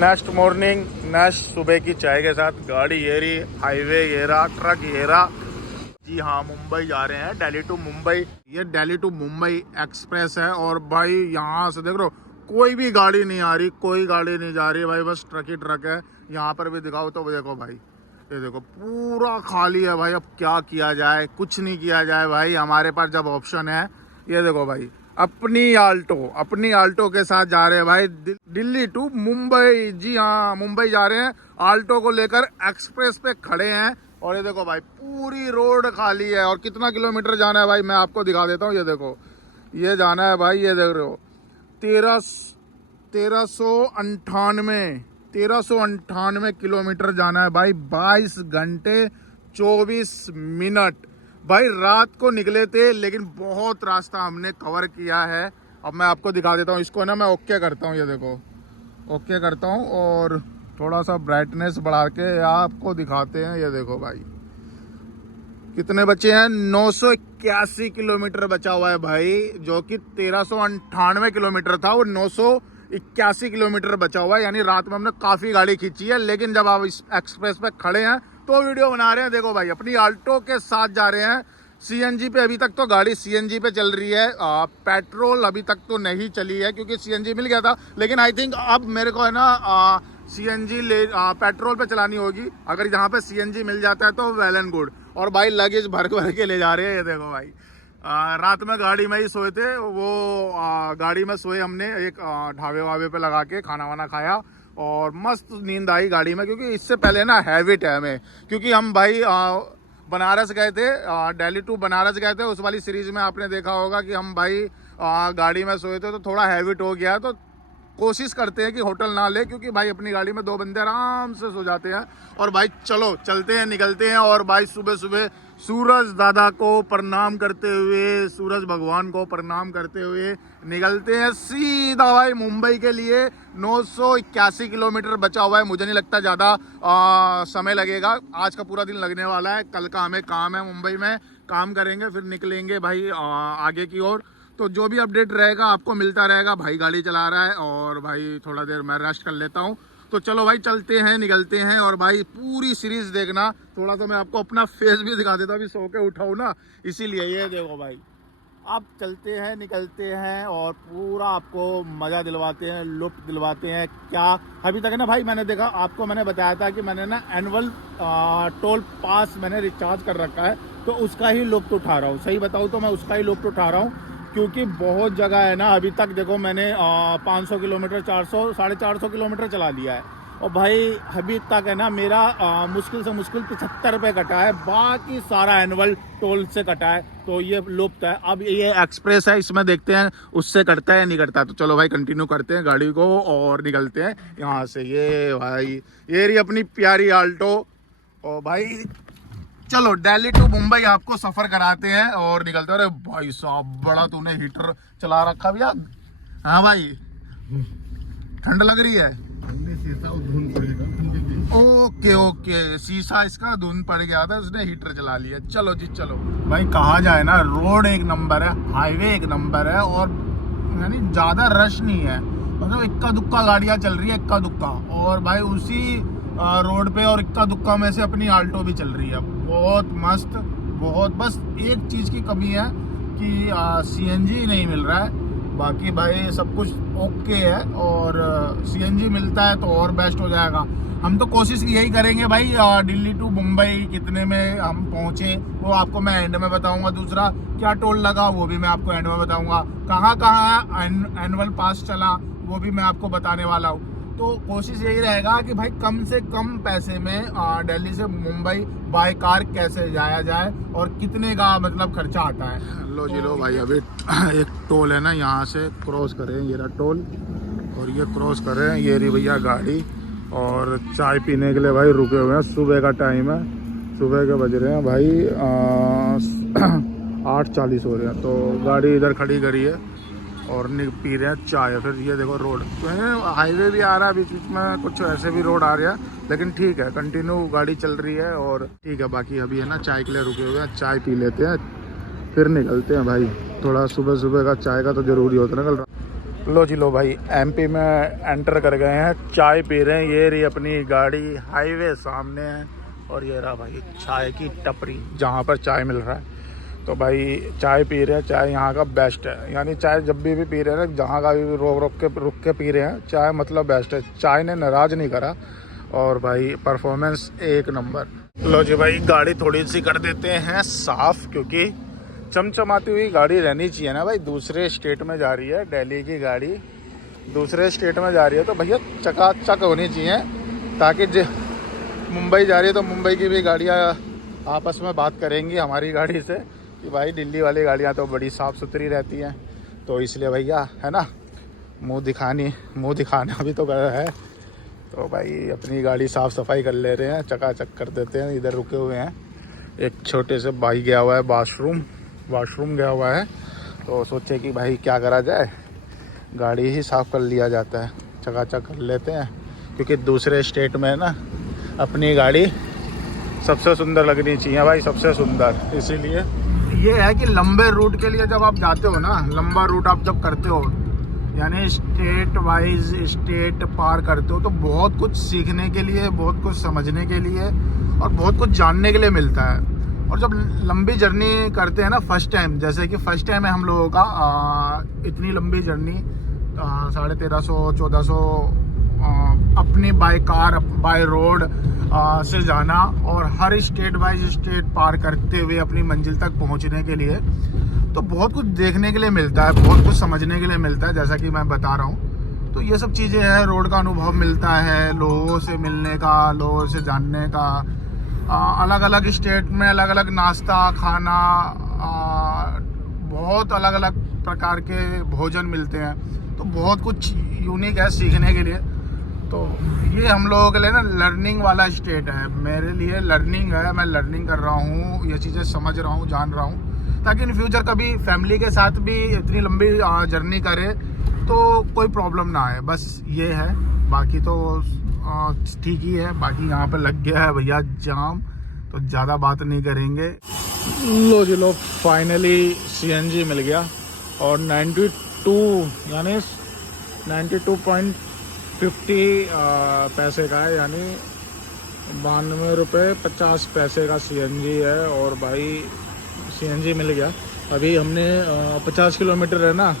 Next morning, next सुबह की चाय के साथ गाड़ी ये रही, हाईवे ये रहा, ट्रक ये रहा। जी हाँ, मुंबई जा रहे हैं, दिल्ली टू मुंबई। ये दिल्ली टू मुंबई एक्सप्रेस है और भाई यहाँ से देख लो कोई भी गाड़ी नहीं आ रही, कोई गाड़ी नहीं जा रही भाई, बस ट्रक ही ट्रक है। यहाँ पर भी दिखाओ तो देखो भाई, ये देखो पूरा खाली है भाई। अब क्या किया जाए, कुछ नहीं किया जाए भाई, हमारे पास जब ऑप्शन है। ये देखो भाई, अपनी आल्टो के साथ जा रहे हैं भाई दिल्ली टू मुंबई। जी हाँ, मुंबई जा रहे हैं, आल्टो को लेकर एक्सप्रेस पे खड़े हैं। और ये देखो भाई पूरी रोड खाली है। और कितना किलोमीटर जाना है भाई, मैं आपको दिखा देता हूँ। ये देखो, ये जाना है भाई, ये देख रहे हो 1398 किलोमीटर जाना है भाई। 22 घंटे 24 मिनट भाई। रात को निकले थे लेकिन बहुत रास्ता हमने कवर किया है। अब मैं आपको दिखा देता हूँ। इसको ना मैं ओके करता हूँ, ये देखो ओके करता हूँ और थोड़ा सा ब्राइटनेस बढ़ा के आपको दिखाते हैं। ये देखो भाई कितने बचे हैं, 981 किलोमीटर बचा हुआ है भाई, जो कि 1398 किलोमीटर था और 981 किलोमीटर बचा हुआ है। यानी रात में हमने काफ़ी गाड़ी खींची है, लेकिन जब आप इस एक्सप्रेस पे खड़े हैं तो वीडियो बना रहे हैं। देखो भाई अपनी आल्टो के साथ जा रहे हैं सीएनजी पे। अभी तक तो गाड़ी सीएनजी पे चल रही है, पेट्रोल अभी तक तो नहीं चली है क्योंकि सीएनजी मिल गया था। लेकिन आई थिंक अब मेरे को है ना सीएनजी पेट्रोल पे चलानी होगी। अगर यहाँ पे सीएनजी मिल जाता है तो वेल एंड गुड। और भाई लगेज भर भर के ले जा रहे हैं। ये देखो भाई, रात में गाड़ी में ही सोए थे, वो गाड़ी में सोए हमने, एक ढाबे वाबे पे लगा के खाना वाना खाया और मस्त नींद आई गाड़ी में। क्योंकि इससे पहले ना हैबिट है हमें, क्योंकि हम भाई बनारस गए थे, दिल्ली टू बनारस गए थे। उस वाली सीरीज में आपने देखा होगा कि हम भाई गाड़ी में सोए थे, तो थोड़ा हैबिट हो गया। तो कोशिश करते हैं कि होटल ना ले, क्योंकि भाई अपनी गाड़ी में 2 बंदे आराम से सो जाते हैं। और भाई चलो चलते हैं, निकलते हैं। और भाई सुबह सुबह सूरज दादा को प्रणाम करते हुए, सूरज भगवान को प्रणाम करते हुए निकलते हैं सीधा भाई मुंबई के लिए। 981 किलोमीटर बचा हुआ है। मुझे नहीं लगता ज़्यादा समय लगेगा, आज का पूरा दिन लगने वाला है। कल का हमें काम है, मुंबई में काम करेंगे, फिर निकलेंगे भाई आगे की ओर। तो जो भी अपडेट रहेगा आपको मिलता रहेगा। भाई गाड़ी चला रहा है और भाई थोड़ा देर मैं रेस्ट कर लेता हूँ। तो चलो भाई चलते हैं, निकलते हैं। और भाई पूरी सीरीज देखना। थोड़ा सा मैं आपको अपना फेस भी दिखा देता हूँ, अभी सो के उठाऊँ ना, इसीलिए। ये देखो भाई, अब चलते हैं, निकलते हैं और पूरा आपको मज़ा दिलवाते हैं, लुत्फ दिलवाते हैं। क्या अभी तक है ना भाई, मैंने देखा, आपको मैंने बताया था कि मैंने ना एनुअल टोल पास मैंने रिचार्ज कर रखा है, तो उसका ही लुत्फ उठा रहा हूँ। सही बताऊँ तो मैं उसका ही लुत्फ उठा रहा हूँ, क्योंकि बहुत जगह है ना। अभी तक देखो मैंने 500 किलोमीटर, 400, 450 किलोमीटर चला लिया है। और भाई अभी तक है ना मेरा मुश्किल से मुश्किल 75 रुपये कटा है, बाकी सारा एनुअल टोल से कटा है। तो ये लुप्त है। अब ये एक्सप्रेस है, इसमें देखते हैं उससे कटता है या नहीं कटता। तो चलो भाई कंटिन्यू करते हैं गाड़ी को और निकलते हैं यहाँ से। ये भाई ये रही अपनी प्यारी आल्टो। और भाई चलो दिल्ली टू मुंबई आपको सफर कराते हैं और निकलते हैं। अरे भाई साहब, बड़ा तूने हीटर चला रखा भैया। हाँ भाई, ठंड लग रही है। ओके ओके, शीशा इसका धुंध पड़ गया था, उसने हीटर चला लिया। चलो जी चलो भाई, कहा जाए ना रोड एक नंबर है, हाईवे एक नंबर है और यानी ज्यादा रश नहीं है। मतलब इक्का दुक्का गाड़ियां चल रही है, इक्का दुक्का। और भाई उसी रोड पे और इक्का दुक्का में से अपनी आल्टो भी चल रही है। बहुत मस्त, बहुत। बस एक चीज़ की कमी है कि सीएनजी नहीं मिल रहा है, बाकी भाई सब कुछ ओके है। और सीएनजी मिलता है तो और बेस्ट हो जाएगा। हम तो कोशिश यही करेंगे भाई, दिल्ली टू मुंबई कितने में हम पहुँचे वो आपको मैं एंड में बताऊंगा। दूसरा क्या टोल लगा वो भी मैं आपको एंड में बताऊंगा। कहाँ कहाँ एनुअल पास चला वो भी मैं आपको बताने वाला हूँ। तो कोशिश यही रहेगा कि भाई कम से कम पैसे में दिल्ली से मुंबई बाय कार कैसे जाया जाए और कितने का मतलब खर्चा आता है। लो जी लो भाई, अभी एक टोल है ना, यहाँ से क्रॉस करें, ये रहा टोल और ये क्रॉस करें। ये रही भैया गाड़ी और चाय पीने के लिए भाई रुके हुए हैं। सुबह का टाइम है, सुबह के बज रहे हैं भाई 8:40 हो रहे हैं। तो गाड़ी इधर खड़ी करी है और पी रहे हैं चाय। फिर ये देखो रोड, तो हाईवे भी आ रहा है, बीच बीच में कुछ ऐसे भी रोड आ रहा है, लेकिन ठीक है, कंटिन्यू गाड़ी चल रही है और ठीक है। बाकी अभी है ना चाय के लिए रुके हुए हैं, चाय पी लेते हैं फिर निकलते हैं भाई। थोड़ा सुबह सुबह का चाय का तो ज़रूरी होता है ना। कल लो जी लो भाई, एमपी में एंटर कर गए हैं, चाय पी रहे हैं। ये रही अपनी गाड़ी, हाईवे सामने है और ये रहा भाई चाय की टपरी जहाँ पर चाय मिल रहा है। तो भाई चाय पी रहे हैं, चाय यहाँ का बेस्ट है। यानी चाय जब भी पी रहे हैं ना, जहाँ का भी रुक के पी रहे हैं, चाय मतलब बेस्ट है। चाय ने नाराज़ नहीं करा और भाई परफॉर्मेंस एक नंबर। लो जी भाई, गाड़ी थोड़ी सी कर देते हैं साफ़, क्योंकि चमचमाती हुई गाड़ी रहनी चाहिए ना भाई। दूसरे स्टेट में जा रही है, दिल्ली की गाड़ी दूसरे स्टेट में जा रही है, तो भैया चकाचक होनी चाहिए, ताकि मुंबई जा रही है तो मुंबई की भी गाड़ियाँ आपस में बात करेंगी हमारी गाड़ी से कि भाई दिल्ली वाली गाड़ियाँ तो बड़ी साफ़ सुथरी रहती हैं। तो इसलिए भैया है ना, मुँह दिखाना भी तो है। तो भाई अपनी गाड़ी साफ़ सफाई कर ले रहे हैं, चकाचक कर देते हैं। इधर रुके हुए हैं, एक छोटे से भाई गया हुआ है वॉशरूम गया हुआ है, तो सोचे कि भाई क्या करा जाए, गाड़ी ही साफ़ कर लिया जाता है, चकाचक कर लेते हैं। क्योंकि दूसरे स्टेट में ना अपनी गाड़ी सबसे सुंदर लगनी चाहिए भाई, सबसे सुंदर। इसीलिए ये है कि लंबे रूट के लिए जब आप जाते हो ना, लंबा रूट आप जब करते हो, यानी स्टेट वाइज स्टेट पार करते हो, तो बहुत कुछ सीखने के लिए, बहुत कुछ समझने के लिए और बहुत कुछ जानने के लिए मिलता है। और जब लंबी जर्नी करते हैं ना, फर्स्ट टाइम, जैसे कि फर्स्ट टाइम है हम लोगों का इतनी लंबी जर्नी 1350-1400 अपनी बाय कार बाय रोड से जाना, और हर स्टेट बाय स्टेट पार करते हुए अपनी मंजिल तक पहुंचने के लिए, तो बहुत कुछ देखने के लिए मिलता है, बहुत कुछ समझने के लिए मिलता है, जैसा कि मैं बता रहा हूँ। तो ये सब चीज़ें हैं, रोड का अनुभव मिलता है, लोगों से मिलने का, लोगों से जानने का। अलग अलग स्टेट में अलग अलग नाश्ता खाना, बहुत अलग अलग प्रकार के भोजन मिलते हैं, तो बहुत कुछ यूनिक है सीखने के लिए। तो ये हम लोगों के लिए ना लर्निंग वाला स्टेट है, मेरे लिए लर्निंग है। मैं लर्निंग कर रहा हूँ, ये चीज़ें समझ रहा हूँ, जान रहा हूँ, ताकि इन फ्यूचर कभी फैमिली के साथ भी इतनी लंबी जर्नी करे तो कोई प्रॉब्लम ना आए, बस ये है। बाकी तो ठीक ही है। बाकी यहाँ पे लग गया है भैया जाम, तो ज़्यादा बात नहीं करेंगे। लो जी लो, फाइनली सीएनजी मिल गया और 92 यानी 92.50 पैसे का है, यानी 92 रुपये 50 पैसे का सीएनजी है। और भाई सीएनजी मिल गया। अभी हमने 50 किलोमीटर है ना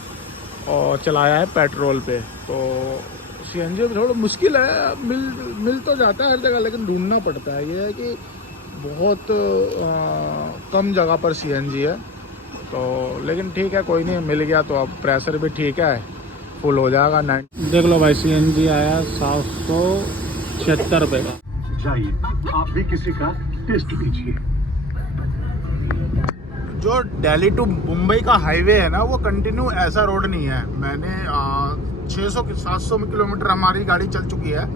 और चलाया है पेट्रोल पे। तो सीएनजी थोड़ा मुश्किल है, मिल तो जाता है हर जगह, लेकिन ढूंढना पड़ता है। ये है कि बहुत कम जगह पर सीएनजी है, तो लेकिन ठीक है, कोई नहीं, मिल गया तो अब प्रेशर भी ठीक है, फुल हो जाएगा। देख लो भाई, सीएनजी आया 776 रुपये का। जाइए आप भी किसी का टेस्ट कीजिए। जो दिल्ली टू मुंबई का हाईवे है ना, वो कंटिन्यू ऐसा रोड नहीं है। मैंने 600-700 किलोमीटर हमारी गाड़ी चल चुकी है,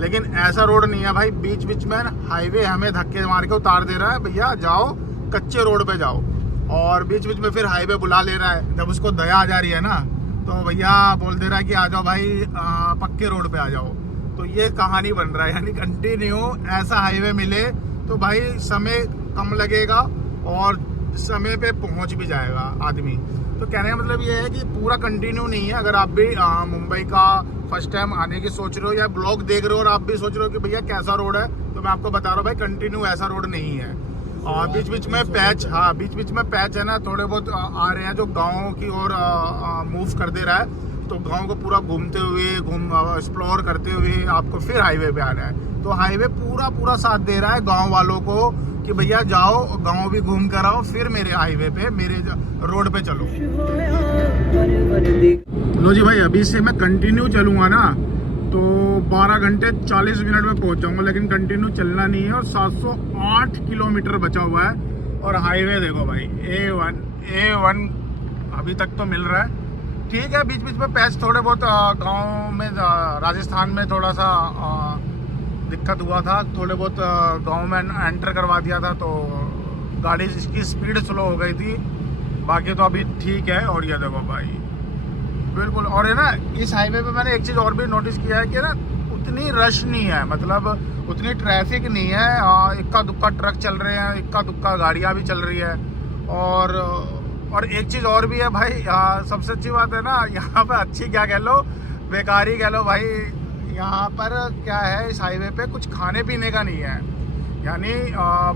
लेकिन ऐसा रोड नहीं है भाई। बीच बीच में हाईवे हमें धक्के मार के उतार दे रहा है, भैया जाओ कच्चे रोड पे जाओ, और बीच बीच में फिर हाईवे बुला ले रहा है। जब उसको दया आ जा रही है ना, तो भैया बोल दे रहा है कि आ जाओ भाई, पक्के रोड पे आ जाओ। तो ये कहानी बन रहा है, यानी कंटिन्यू ऐसा हाईवे मिले तो भाई समय कम लगेगा और समय पे पहुंच भी जाएगा आदमी। तो कहने का मतलब ये है कि पूरा कंटिन्यू नहीं है। अगर आप भी मुंबई का फर्स्ट टाइम आने की सोच रहे हो या ब्लॉग देख रहे हो और आप भी सोच रहे हो कि भैया कैसा रोड है, तो मैं आपको बता रहा हूँ भाई, कंटिन्यू ऐसा रोड नहीं है। और बीच बीच में पैच, हाँ बीच बीच में पैच है ना, थोड़े बहुत आ रहे हैं जो गाँव की ओर मूव कर दे रहा है। तो गांव को पूरा घूमते हुए एक्सप्लोर करते हुए आपको फिर हाईवे पे आना है। तो हाईवे पूरा साथ दे रहा है गांव वालों को कि भैया जाओ गांव भी घूम कर आओ, फिर मेरे हाईवे पे, मेरे रोड पे चलो। लो जी भाई, अभी से मैं कंटिन्यू चलूंगा ना तो 12 घंटे 40 मिनट में पहुंच जाऊंगा, लेकिन कंटिन्यू चलना नहीं है। और 708 किलोमीटर बचा हुआ है। और हाईवे देखो भाई, A1 अभी तक तो मिल रहा है, ठीक है। बीच बीच में पैच थोड़े बहुत गांव में, राजस्थान में थोड़ा सा दिक्कत हुआ था, थोड़े बहुत गांव में एंटर करवा दिया था, तो गाड़ी की स्पीड स्लो हो गई थी। बाकी तो अभी ठीक है। और ये देखो भाई, बिल्कुल। और है ना, इस हाईवे पे मैंने एक चीज़ और भी नोटिस किया है कि ना उतनी रश नहीं है, मतलब उतनी ट्रैफिक नहीं है। इक्का दुक्का ट्रक चल रहे हैं, इक्का दुक्का गाड़ियाँ भी चल रही है, और और एक चीज़ और भी है भाई, सबसे अच्छी बात है ना यहाँ पे, अच्छी क्या कह लो बेकारी कह लो भाई, यहाँ पर क्या है इस हाईवे पे कुछ खाने पीने का नहीं है। यानी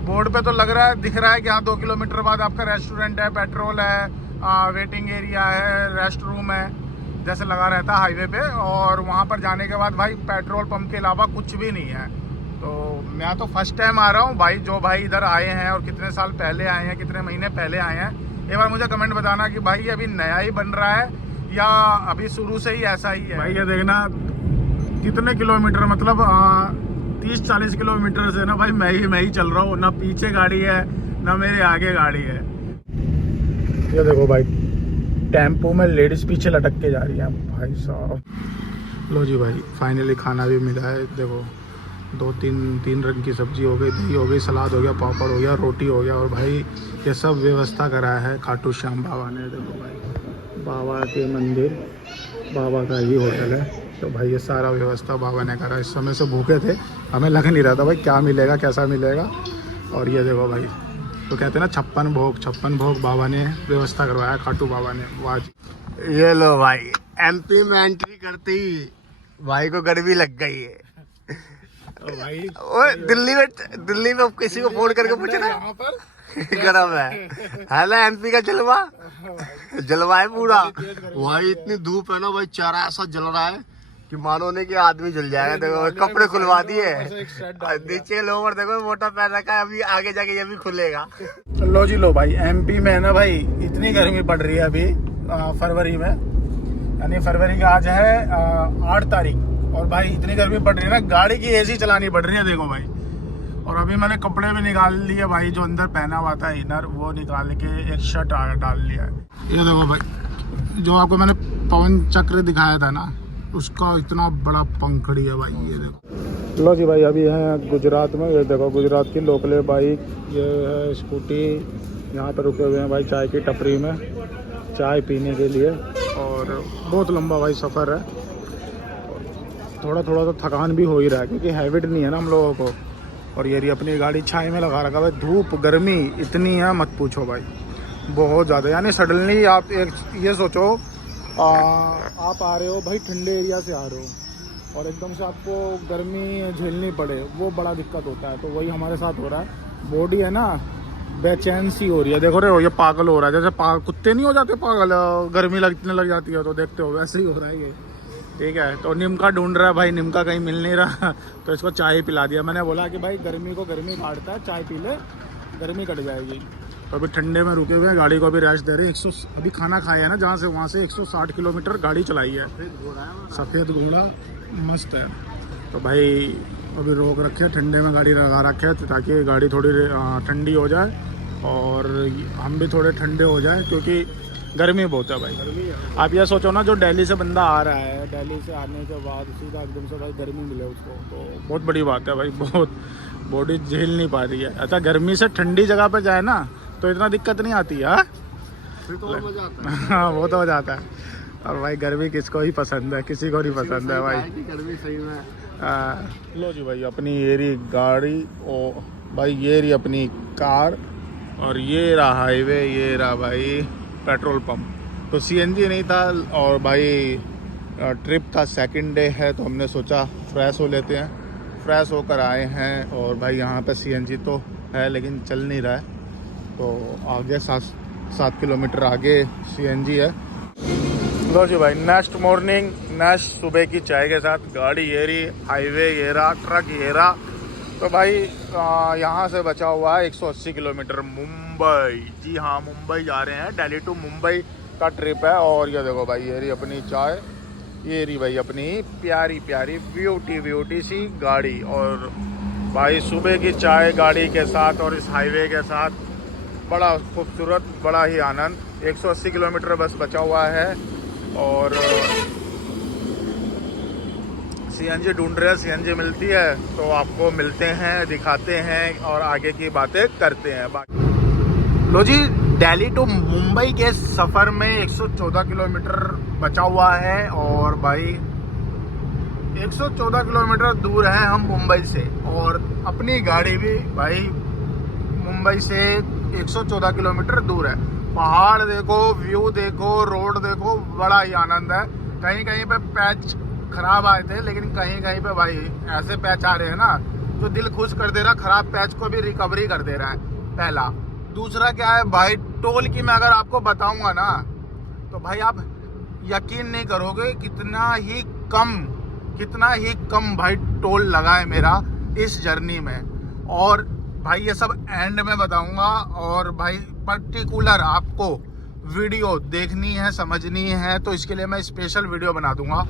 बोर्ड पे तो लग रहा है, दिख रहा है कि हाँ 2 किलोमीटर बाद आपका रेस्टोरेंट है, पेट्रोल है, वेटिंग एरिया है, रेस्ट रूम है, जैसे लगा रहता है हाईवे पे। और वहाँ पर जाने के बाद भाई पेट्रोल पंप के अलावा कुछ भी नहीं है। तो मैं तो फर्स्ट टाइम आ रहा हूँ भाई, जो भाई इधर आए हैं और कितने साल पहले आए हैं, कितने महीने पहले आए हैं, एक बार मुझे कमेंट बताना कि भाई अभी नया ही बन रहा है या अभी शुरू से ही ऐसा ही है। भाई ये देखना कितने किलोमीटर, मतलब 30-40 किलोमीटर से ना भाई मैं ही चल रहा हूँ, ना पीछे गाड़ी है ना मेरे आगे गाड़ी है। ये देखो भाई टेम्पो में लेडीज पीछे लटक के जा रही है भाई साहब। लो जी भाई फाइनली खाना भी मिला है। देखो 2-3 रंग की सब्जी हो गई, दही हो गई, सलाद हो गया, पापड़ हो गया, रोटी हो गया, और भाई ये सब व्यवस्था करा है खाटू श्याम बाबा ने। देखो भाई बाबा के मंदिर, बाबा का ही होटल है। तो भाई ये सारा व्यवस्था बाबा ने करा। इस समय से भूखे थे, हमें लग नहीं रहा था भाई क्या मिलेगा कैसा मिलेगा। और ये देखो भाई, तो कहते हैं ना 56 भोग बाबा ने व्यवस्था करवाया, खाटू बाबा ने। वाह जी। ये लो भाई, एमपी में एंट्री करते ही भाई को गर्मी लग गई है। भाई ओए दिल्ली में किसी को फोन करके पूछना यहाँ पर गरम है ना एमपी का जलवा है पूरा। भाई इतनी धूप है ना भाई, चारा ऐसा जल रहा है कि मानो ने कि आदमी जल जाएगा। देखो कपड़े खुलवा दिए, नीचे लोवर देखो मोटा पहन रखा है, अभी आगे जाके ये भी खुलेगा। लो जी लो भाई, एमपी में है ना भाई इतनी गर्मी पड़ रही है अभी फरवरी में, यानी फरवरी का आज है 8 तारीख, और भाई इतनी गर्मी पड़ रही है ना गाड़ी की एसी चलानी पड़ रही है। देखो भाई, और अभी मैंने कपड़े भी निकाल लिए भाई, जो अंदर पहना हुआ था इनर वो निकाल के एक शर्ट डाल लिया है। ये देखो भाई, जो आपको मैंने पवन चक्र दिखाया था ना, उसका इतना बड़ा पंखड़ी है भाई। ये देखो। लो जी भाई, अभी है गुजरात में। ये देखो गुजरात की लोकल बाइक, ये है स्कूटी, यहाँ पर रुके हुए हैं भाई चाय की टपरी में चाय पीने के लिए। और बहुत लंबा भाई सफ़र है, थोड़ा तो थकान भी हो ही रहा है क्योंकि हैबिट नहीं है ना हम लोगों को। और ये अपनी गाड़ी छाई में लगा रखा है। धूप गर्मी इतनी है मत पूछो भाई, बहुत ज़्यादा। यानी सडनली आप एक ये सोचो, आप आ रहे हो भाई ठंडे एरिया से आ रहे हो और एकदम से आपको गर्मी झेलनी पड़े, वो बड़ा दिक्कत होता है। तो वही हमारे साथ हो रहा है। बॉडी है ना बेचैन सी हो रही है। देखो रे ये पागल हो रहा है, जैसे कुत्ते नहीं हो जाते पागल, गर्मी लगने लग जाती है तो देखते हो, वैसे ही हो रहा है ये। ठीक है, तो निमका ढूंढ रहा है भाई, निमका कहीं मिल नहीं रहा तो इसको चाय पिला दिया। मैंने बोला कि भाई गर्मी को गर्मी काटता है, चाय पी ले गर्मी कट जाएगी। तो अभी ठंडे में रुके हुए हैं, गाड़ी को अभी रेस्ट दे रहे हैं। अभी खाना खाया है ना जहाँ से, वहाँ से 160 किलोमीटर गाड़ी चलाई है। सफ़ेद घोड़ा मस्त है। तो भाई अभी रोक रखे, ठंडे में गाड़ी लगा रखे है ताकि गाड़ी थोड़ी ठंडी हो जाए और हम भी थोड़े ठंडे हो जाए, क्योंकि गर्मी बहुत है भाई। आप ये सोचो ना, जो दिल्ली से बंदा आ रहा है, दिल्ली से आने के बाद सीधा एकदम से भाई गर्मी मिले उसको, तो बहुत बड़ी बात है भाई। बहुत बॉडी झेल नहीं पा रही है। अच्छा गर्मी से ठंडी जगह पे जाए ना तो इतना दिक्कत नहीं आती है, फिर तो और मजा आता है। हाँ वो तो हो जाता है। और भाई गर्मी किसको ही पसंद है, किसी को नहीं पसंद है भाई। गर्मी सही में। लो जी भाई, अपनी ये रही गाड़ी, और भाई ये रही अपनी कार, और ये रहा हाईवे, ये रहा भाई पेट्रोल पंप। तो सीएनजी नहीं था, और भाई ट्रिप था, सेकंड डे है, तो हमने सोचा फ्रेश हो लेते हैं। फ्रेश होकर आए हैं, और भाई यहाँ पे सीएनजी तो है लेकिन चल नहीं रहा है। तो आगे 7 किलोमीटर आगे सीएनजी है। लो जी भाई, नेक्स्ट मॉर्निंग, नेक्स्ट सुबह की चाय के साथ गाड़ी ये रही, हाईवे ये रहा, ट्रक ये रहा। तो भाई यहाँ से बचा हुआ है 180 किलोमीटर मुंबई। जी हाँ, मुंबई जा रहे हैं, दिल्ली टू मुंबई का ट्रिप है। और ये देखो भाई, ये रही अपनी चाय, ये रही भाई अपनी प्यारी प्यारी ब्यूटी सी गाड़ी। और भाई सुबह की चाय गाड़ी के साथ और इस हाईवे के साथ बड़ा खूबसूरत, बड़ा ही आनंद। 180 किलोमीटर बस बचा हुआ है, और सीएनजी ढूंढ रहे हैं। सीएनजी मिलती है तो आपको मिलते हैं, दिखाते हैं और आगे की बातें करते हैं। लो जी, दिल्ली टू मुंबई के सफ़र में 114 किलोमीटर बचा हुआ है, और भाई 114 किलोमीटर दूर है हम मुंबई से, और अपनी गाड़ी भी भाई मुंबई से 114 किलोमीटर दूर है। पहाड़ देखो, व्यू देखो, रोड देखो, बड़ा ही आनंद है। कहीं कहीं पे पैच खराब आए थे, लेकिन कहीं कहीं पे भाई ऐसे पैच आ रहे हैं ना जो दिल खुश कर दे रहा। खराब पैच को भी रिकवरी कर दे रहा है, पहला। दूसरा क्या है भाई, टोल की मैं अगर आपको बताऊंगा ना तो भाई आप यकीन नहीं करोगे कितना ही कम भाई टोल लगा है मेरा इस जर्नी में। और भाई ये सब एंड में बताऊंगा। और भाई पर्टिकुलर आपको वीडियो देखनी है, समझनी है, तो इसके लिए मैं स्पेशल वीडियो बना दूंगा,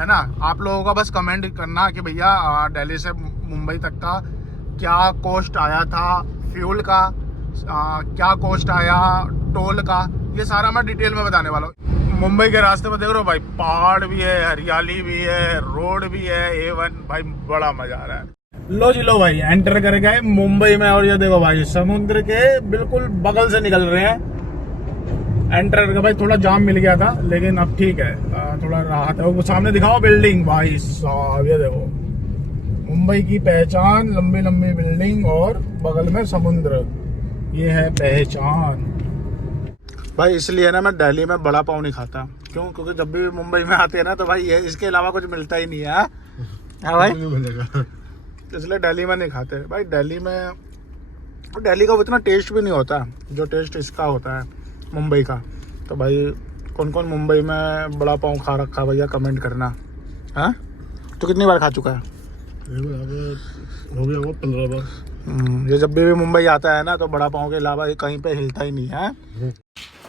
है ना। आप लोगों का बस कमेंट करना कि भैया दिल्ली से मुंबई तक का क्या कॉस्ट आया था, फ्यूल का क्या कॉस्ट आया, टोल का, ये सारा मैं डिटेल में बताने वाला हूँ। मुंबई के रास्ते में देख रहे हो भाई, पहाड़ भी है, हरियाली भी है, रोड भी है, A1 भाई, बड़ा मजा आ रहा है। लो जी लो भाई, एंटर कर गए मुंबई में। और ये देखो भाई, समुद्र के बिल्कुल बगल से निकल रहे हैं। एंटर करके भाई थोड़ा जाम मिल गया था, लेकिन अब ठीक है, थोड़ा राहत है। वो सामने दिखाओ बिल्डिंग भाई साहब, ये देखो मुंबई की पहचान, लंबी लंबी बिल्डिंग और बगल में समुद्र, ये है पहचान भाई। इसलिए ना मैं दिल्ली में बड़ा पाव नहीं खाता। क्यों? क्योंकि जब भी मुंबई में आते हैं ना तो भाई ये इसके अलावा कुछ मिलता ही नहीं है। हाँ भाई, इसलिए दिल्ली में नहीं खाते भाई। दिल्ली का उतना टेस्ट भी नहीं होता जो टेस्ट इसका होता है मुंबई का। तो भाई कौन कौन मुंबई में बड़ा पाव खा रखा भैया, कमेंट करना। हाँ, तो कितनी बार खा चुका है? हो गया वो 15 बार। ये जब भी मुंबई आता है ना तो बड़ा पाव के अलावा ये कहीं पे हिलता ही नहीं है।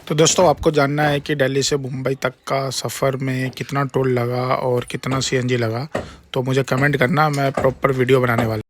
तो दोस्तों, आपको जानना है कि दिल्ली से मुंबई तक का सफ़र में कितना टोल लगा और कितना CNG लगा, तो मुझे कमेंट करना, मैं प्रॉपर वीडियो बनाने वाला।